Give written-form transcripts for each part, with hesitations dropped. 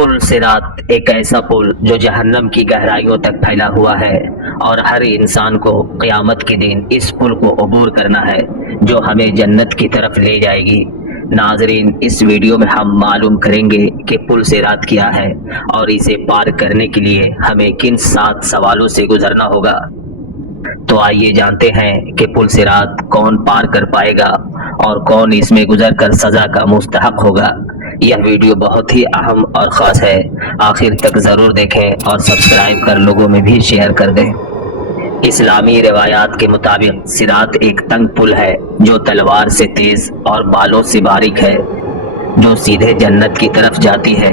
पुल सिरात एक ऐसा पुल जो जहन्नम की गहराइयों तक फैला हुआ है और हर इंसान को क़यामत के दिन इस पुल को अबूर करना है जो हमें जन्नत की तरफ ले जाएगी। नाजरीन, इस वीडियो में हम मालूम करेंगे कि पुल सिरात क्या है और इसे पार करने के लिए हमें किन 7 सवालों से गुजरना होगा। तो आइए जानते हैं कि पुल सिरात कौन पार कर पाएगा और कौन इसमें गुजर कर सजा का मुस्तहक होगा। यह वीडियो बहुत ही अहम और ख़ास है, आखिर तक ज़रूर देखें और सब्सक्राइब कर लोगों में भी शेयर कर दें। इस्लामी रिवायात के मुताबिक सिरात एक तंग पुल है जो तलवार से तेज और बालों से बारीक है, जो सीधे जन्नत की तरफ जाती है।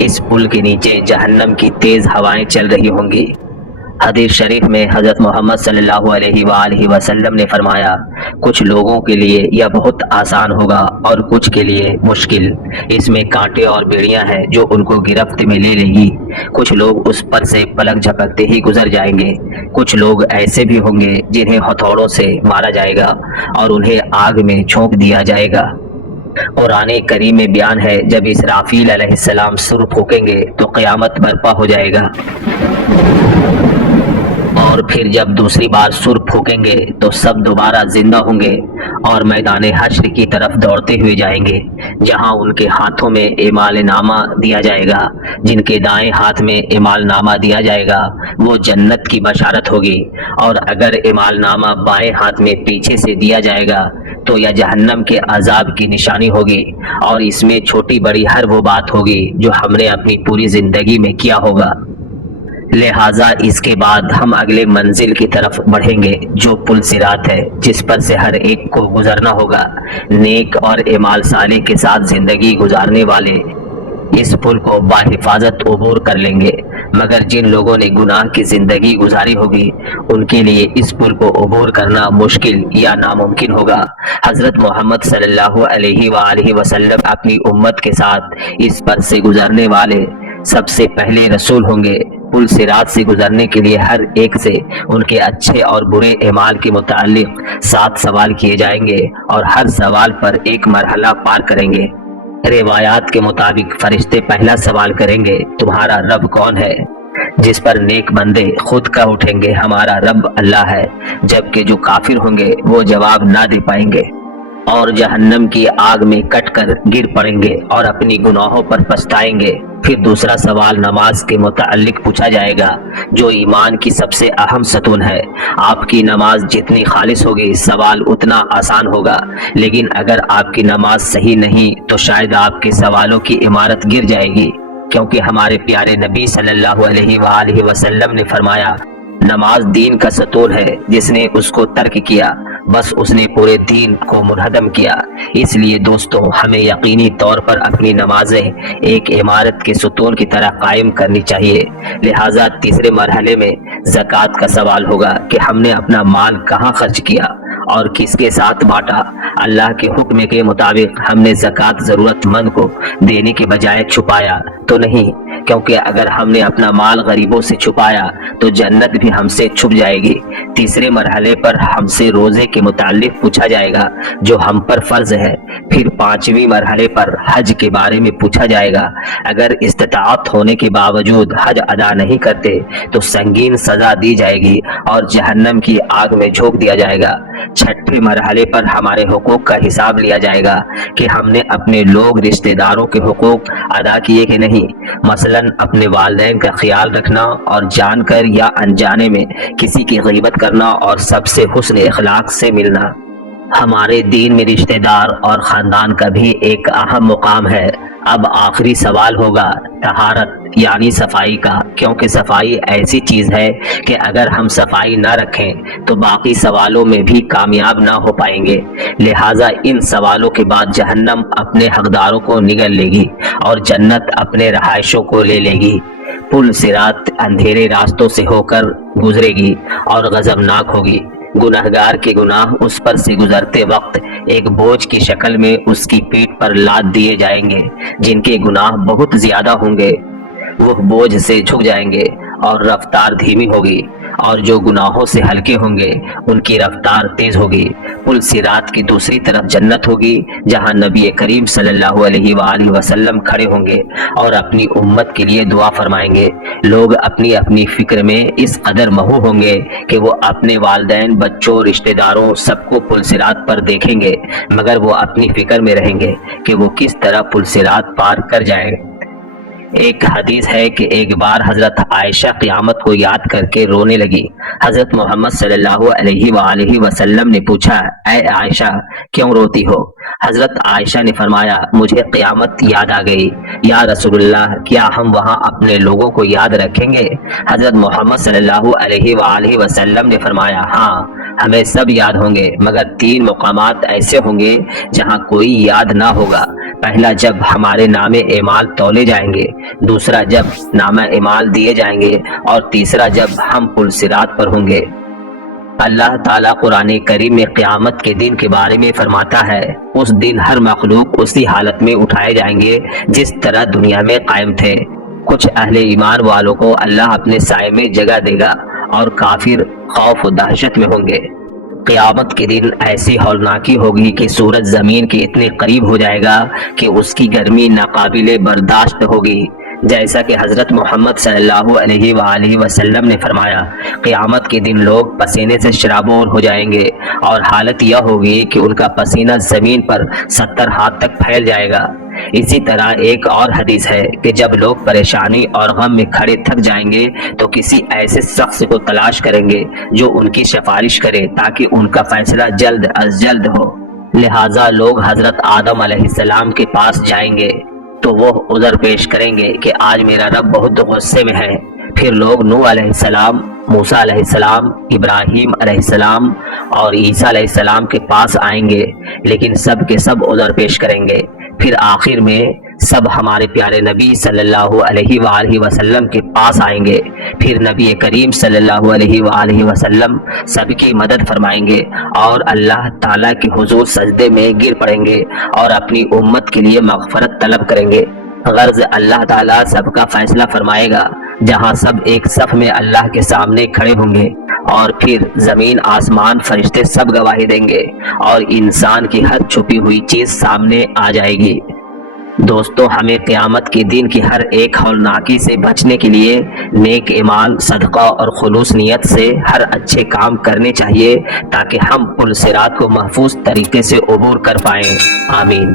इस पुल के नीचे जहन्नम की तेज हवाएं चल रही होंगी। हदीस शरीफ में हज़रत मोहम्मद सल्लल्लाहु अलैहि वसल्लम ने फरमाया, कुछ लोगों के लिए यह बहुत आसान होगा और कुछ के लिए मुश्किल। इसमें कांटे और बेड़ियां हैं जो उनको गिरफ्त में ले लेंगी। कुछ लोग उस पर से पलक झपकते ही गुजर जाएंगे। कुछ लोग ऐसे भी होंगे जिन्हें हथौड़ों से मारा जाएगा और उन्हें आग में झोंक दिया जाएगा। कुरान करीम में बयान है, जब इसराफील अलैहिस्सलाम सुर फूकेंगे तो क़यामत बर्पा हो जाएगा और फिर जब दूसरी बार सुर फूकेंगे तो सब दोबारा जिंदा होंगे और मैदान हश्र की तरफ दौड़ते हुए जाएंगे, जहां उनके हाथों में इमाल नामा दिया जाएगा। जिनके दाएं हाथ में इमाल नामा दिया जाएगा वो जन्नत की बशारत होगी, और अगर इमाल नामा बाएं हाथ में पीछे से दिया जाएगा तो यह जहन्नम के अजाब की निशानी होगी, और इसमें छोटी बड़ी हर वो बात होगी जो हमने अपनी पूरी जिंदगी में किया होगा। लिहाजा इसके बाद हम अगले मंजिल की तरफ बढ़ेंगे जो पुल सिरात है, जिस पर से हर एक को गुजरना होगा। नेक और इमाल साले के साथ जिंदगी गुजारने वाले इस पुल को बाहिफाजत अबूर कर लेंगे, मगर जिन लोगों ने गुनाह की जिंदगी गुजारी होगी उनके लिए इस पुल को अबूर करना मुश्किल या नामुमकिन होगा। हजरत मोहम्मद सल्लल्लाहु अलैहि वसल्लम अपनी उम्मत के साथ इस पर से गुजरने वाले सबसे पहले रसूल होंगे। पुल सिरात से गुजरने के लिए हर एक से उनके अच्छे और बुरे एमाल के मुताल्लिक 7 सवाल किए जाएंगे और हर सवाल पर एक मरहला पार करेंगे। रिवायात के मुताबिक फरिश्ते पहला सवाल करेंगे, तुम्हारा रब कौन है? जिस पर नेक बंदे खुद का उठेंगे, हमारा रब अल्लाह है, जबकि जो काफिर होंगे वो जवाब ना दे पाएंगे और जहन्नम की आग में कटकर गिर पड़ेंगे और अपनी गुनाहों पर पछताएंगे। फिर दूसरा सवाल नमाज के मुताल्लिक पूछा जाएगा, जो ईमान की सबसे अहम सतून है। आपकी नमाज जितनी खालिस होगी सवाल उतना आसान होगा, लेकिन अगर आपकी नमाज सही नहीं तो शायद आपके सवालों की इमारत गिर जाएगी, क्योंकि हमारे प्यारे नबी सल्लल्लाहु अलैहि वसल्लम ने फरमाया, नमाज दीन का सतून है, जिसने उसको तर्क किया बस उसने पूरे दीन को मुनहदम किया। इसलिए दोस्तों, हमें यकीनी तौर पर अपनी नमाजें एक इमारत के सतून की तरह कायम करनी चाहिए। लिहाजा तीसरे मरहले में ज़कात का सवाल होगा कि हमने अपना माल कहाँ खर्च किया और किसके साथ बांटा। अल्लाह के हुक्म के मुताबिक हमने ज़कात ज़रूरतमंद को देने के बजाय छुपाया तो नहीं, क्योंकि अगर हमने अपना माल गरीबों से छुपाया तो जन्नत भी हमसे छुप जाएगी। तीसरे मरहले पर हमसे रोजे के मुताल्लिक पूछा जाएगा जो हम पर फर्ज है। फिर 5वीं मरहले पर हज के बारे में पूछा जाएगा। अगर इस्तिताअत होने के बावजूद हज अदा नहीं करते तो संगीन सजा दी जाएगी और जहन्नम की आग में झोंक दिया जाएगा। 6ठे मरहले पर हमारे हुकूक का हिसाब लिया जाएगा कि हमने अपने लोग रिश्तेदारों के हुकूक अदा किए कि नहीं, मसलन अपने वालिदैन का ख्याल रखना और जानकर या अनजाने में किसी की गीबत करना और सबसे हुस्न इखलाक से मिलना। हमारे दीन में रिश्तेदार और खानदान का भी एक अहम मुकाम है। अब आखिरी सवाल होगा तहारत यानी सफाई का, क्योंकि सफाई ऐसी चीज है कि अगर हम सफाई ना रखें तो बाकी सवालों में भी कामयाब ना हो पाएंगे। लिहाजा इन सवालों के बाद जहन्नम अपने हकदारों को निगल लेगी और जन्नत अपने रहायशों को ले लेगी। पुल सिरात अंधेरे रास्तों से होकर गुजरेगी और गजबनाक होगी। गुनहगार के गुनाह उस पर से गुजरते वक्त एक बोझ की शक्ल में उसकी पीठ पर लाद दिए जाएंगे। जिनके गुनाह बहुत ज्यादा होंगे वो बोझ से झुक जाएंगे और रफ्तार धीमी होगी اور جو گناہوں سے ہلکے ہوں گے ان کی رفتار تیز ہوگی۔ پل صراط کی دوسری طرف جنت ہوگی جہاں نبی کریم صلی اللہ علیہ وآلہ وسلم کھڑے ہوں گے اور اپنی امت کے لیے دعا فرمائیں گے۔ لوگ اپنی اپنی فکر میں اس قدر مہو ہوں گے کہ وہ اپنے والدین، بچوں، رشتہ داروں سب کو پل صراط پر دیکھیں گے، مگر وہ اپنی فکر میں رہیں گے کہ وہ کس طرح پل صراط پار کر جائیں۔ ایک حدیث ہے کہ ایک بار حضرت عائشہ قیامت کو یاد کر کے رونے لگی۔ حضرت محمد صلی اللہ علیہ وآلہ وسلم نے پوچھا، اے عائشہ کیوں روتی ہو؟ حضرت عائشہ نے فرمایا، مجھے قیامت یاد آ گئی۔ یا رسول اللہ، کیا ہم وہاں اپنے لوگوں کو یاد رکھیں گے؟ حضرت محمد صلی اللہ علیہ وآلہ وسلم نے فرمایا، ہاں ہمیں سب یاد ہوں گے، مگر 3 مقامات ایسے ہوں گے جہاں کوئی یاد نہ ہوگا۔ پہلا، جب ہمارے نام اعمال تولے جائیں گے، دوسرا جب نامہ اعمال دیے جائیں گے، اور تیسرا جب ہم پل صراط پر ہوں گے۔ اللہ تعالیٰ قرآن کریم میں قیامت کے دن کے بارے میں فرماتا ہے، اس دن ہر مخلوق اسی حالت میں اٹھائے جائیں گے جس طرح دنیا میں قائم تھے۔ کچھ اہل ایمان والوں کو اللہ اپنے سائے میں جگہ دے گا اور کافر خوف و دہشت میں ہوں گے۔ قیامت کے دن ایسی ہولناکی ہوگی کہ سورج زمین کے اتنے قریب ہو جائے گا کہ اس کی گرمی ناقابل برداشت ہوگی۔ جیسا کہ حضرت محمد صلی اللہ علیہ وآلہ وسلم نے فرمایا، قیامت کے دن لوگ پسینے سے شرابور ہو جائیں گے اور حالت یہ ہوگی کہ ان کا پسینہ زمین پر 70 ہاتھ تک پھیل جائے گا۔ اسی طرح ایک اور حدیث ہے کہ جب لوگ پریشانی اور غم میں کھڑے تھک جائیں گے تو کسی ایسے شخص کو تلاش کریں گے جو ان کی سفارش کرے تاکہ ان کا فیصلہ جلد از جلد ہو۔ لہٰذا لوگ حضرت آدم علیہ السلام کے پاس جائیں گے تو وہ عذر پیش کریں گے کہ آج میرا رب بہت غصے میں ہے۔ پھر لوگ نوح علیہ السلام، موسیٰ علیہ السلام، ابراہیم علیہ السلام اور عیسیٰ علیہ السلام کے پاس آئیں گے، لیکن سب کے سب عذر پیش کریں گے۔ پھر آخر میں سب ہمارے پیارے نبی صلی اللہ علیہ وآلہ وسلم کے پاس آئیں گے۔ پھر نبی کریم صلی اللہ علیہ وآلہ وسلم سب کی مدد فرمائیں گے اور اللہ تعالیٰ کے حضور سجدے میں گر پڑیں گے اور اپنی امت کے لیے مغفرت طلب کریں گے۔ غرض اللہ تعالیٰ سب کا فیصلہ فرمائے گا، جہاں سب ایک صف میں اللہ کے سامنے کھڑے ہوں گے، اور پھر زمین، آسمان، فرشتے سب گواہی دیں گے اور انسان کی ہر چھپی ہوئی چیز سامنے آ جائے گی۔ دوستو، ہمیں قیامت کے دن کی ہر ایک ہولناکی سے بچنے کے لیے نیک اعمال، صدقہ اور خلوص نیت سے ہر اچھے کام کرنے چاہیے تاکہ ہم پل صراط کو محفوظ طریقے سے عبور کر پائیں۔ آمین۔